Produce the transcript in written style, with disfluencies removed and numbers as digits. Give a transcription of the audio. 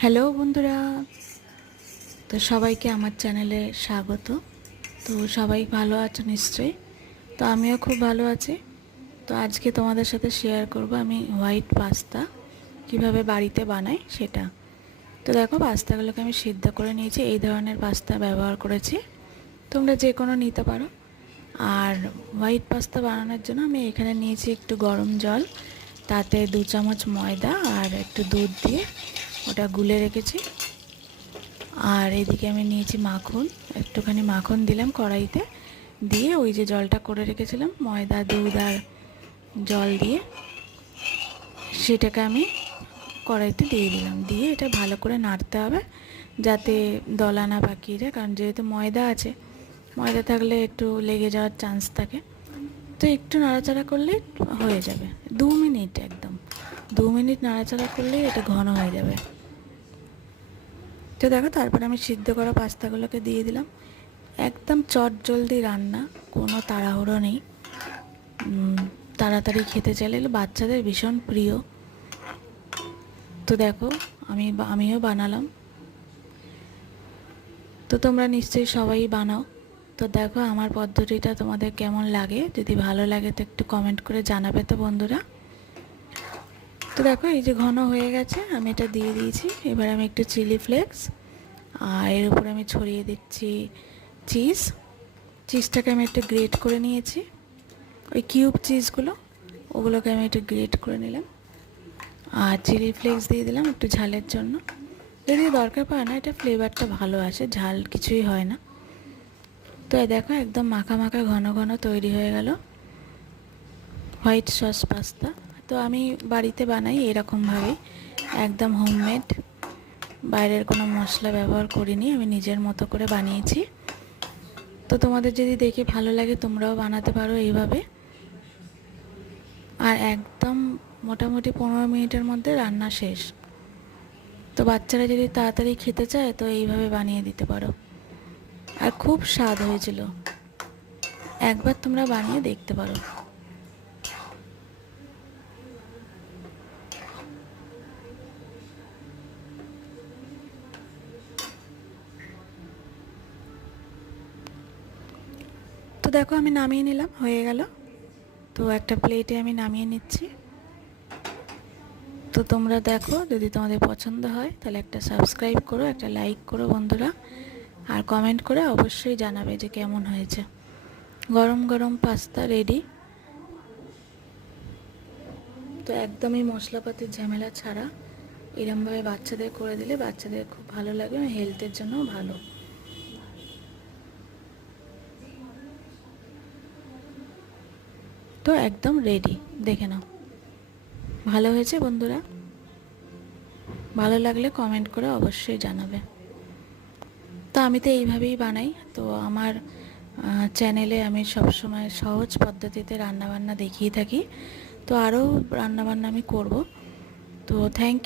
Hello বন্ধুরা, তো সবাইকে আমার চ্যানেলে স্বাগত। তো সবাই ভালো আছো নিশ্চয়ই। তো আমিও খুব ভালো আছি। তো আজকে তোমাদের সাথে শেয়ার করব আমি হোয়াইট পাস্তা কিভাবে বাড়িতে বানাই সেটা। তো দেখো, পাস্তাগুলোকে আমি সিদ্ধ করে নিয়েছি। এই ধরনের পাস্তা ব্যবহার করেছি, তোমরা যে কোনো নিতে পারো। আর হোয়াইট পাস্তা বানানোর জন্য আমি এখানে নিয়েছি একটু গরম জল, তাতে 2 চামচ ময়দা আর একটু দুধ দিয়ে ওটা গুলে রেখেছি। আর এদিকে আমি নিয়েছি মাখন, একটুখানি মাখন দিলাম কড়াইতে, দিয়ে ওই যে জলটা করে রেখেছিলাম ময়দা দুধ আর জল দিয়ে, সেটাকে আমি কড়াইতে দিয়ে দিলাম। দিয়ে এটা ভালো করে নাড়তে হবে যাতে দলা না পাকিয়ে যায়, কারণ যেহেতু ময়দা আছে, ময়দা থাকলে একটু লেগে যাওয়ার চান্স থাকে। তো একটু নাড়াচাড়া করলে হয়ে যাবে। 2 মিনিট, একদম 2 মিনিট নাড়াচাড়া করলেই এটা ঘন হয়ে যাবে। তো দেখো, তারপরে আমি সিদ্ধ করা পাস্তাগুলোকে দিয়ে দিলাম। একদম চটজলদি রান্না, কোনো তাড়াহুড়ো নেই। তাড়াতাড়ি খেতে চাইলে বাচ্চাদের ভীষণ প্রিয়। তো দেখো, আমিও বানালাম। তো তোমরা নিশ্চয়ই সবাই বানাও। তো দেখো আমার পদ্ধতিটা তোমাদের কেমন লাগে, যদি ভালো লাগে তো একটু কমেন্ট করে জানাবে তো বন্ধুরা। তো দেখো, এই যে ঘন হয়ে গেছে, আমি এটা দিয়ে দিয়েছি। এবার আমি একটু চিলি ফ্লেক্স আর এর উপরে আমি ছড়িয়ে দিচ্ছি চিজটাকে আমি একটু গ্রেট করে নিয়েছি। ওই কিউব চিজগুলো, ওগুলোকে আমি একটু গ্রেট করে নিলাম। আর চিলি ফ্লেক্স দিয়ে দিলাম একটু ঝালের জন্য, যদি দরকার পড়ে না, এটা ফ্লেভারটা ভালো আসে, ঝাল কিছুই হয় না। তো দেখো, একদম মাখা মাখা ঘন ঘন তৈরি হয়ে গেল হোয়াইট সস পাস্তা। তো আমি বাড়িতে বানাই এরকমভাবেই, একদম হোমমেড, বাইরের কোনো মশলা ব্যবহার করিনি, আমি নিজের মতো করে বানিয়েছি। তো তোমাদের যদি দেখে ভালো লাগে তোমরাও বানাতে পারো এইভাবে। আর একদম মোটামুটি 15 মিনিটের মধ্যে রান্না শেষ। তো বাচ্চারা যদি তাড়াতাড়ি খেতে চায় তো এইভাবে বানিয়ে দিতে পারো। আর খুব স্বাদ হয়েছিল, একবার তোমরা বানিয়ে দেখতে পারো। তো দেখো, আমি নামিয়ে নিলাম, হয়ে গেল। তো একটা প্লেটে আমি নামিয়ে নিচ্ছি। তো তোমরা দেখো, যদি তোমাদের পছন্দ হয় তাহলে একটা সাবস্ক্রাইব করো, একটা লাইক করো বন্ধুরা, আর কমেন্ট করে অবশ্যই জানাবে যে কেমন হয়েছে। গরম গরম পাস্তা রেডি। তো একদমই মশলাপাতির ঝামেলা ছাড়া এরমভাবে বাচ্চাদের করে দিলে বাচ্চাদের খুব ভালো লাগবে, হেলথের জন্যও ভালো। তো একদম রেডি, দেখে নাও। ভালো হয়েছে বন্ধুরা? ভালো লাগলে কমেন্ট করে অবশ্যই জানাবে। তো আমি তো এইভাবেই বানাই। তো আমার চ্যানেলে আমি সবসময় সহজ পদ্ধতিতে রান্নাবান্না দেখিয়ে থাকি। তো আরও রান্নাবান্না আমি করব। তো থ্যাংক ইউ।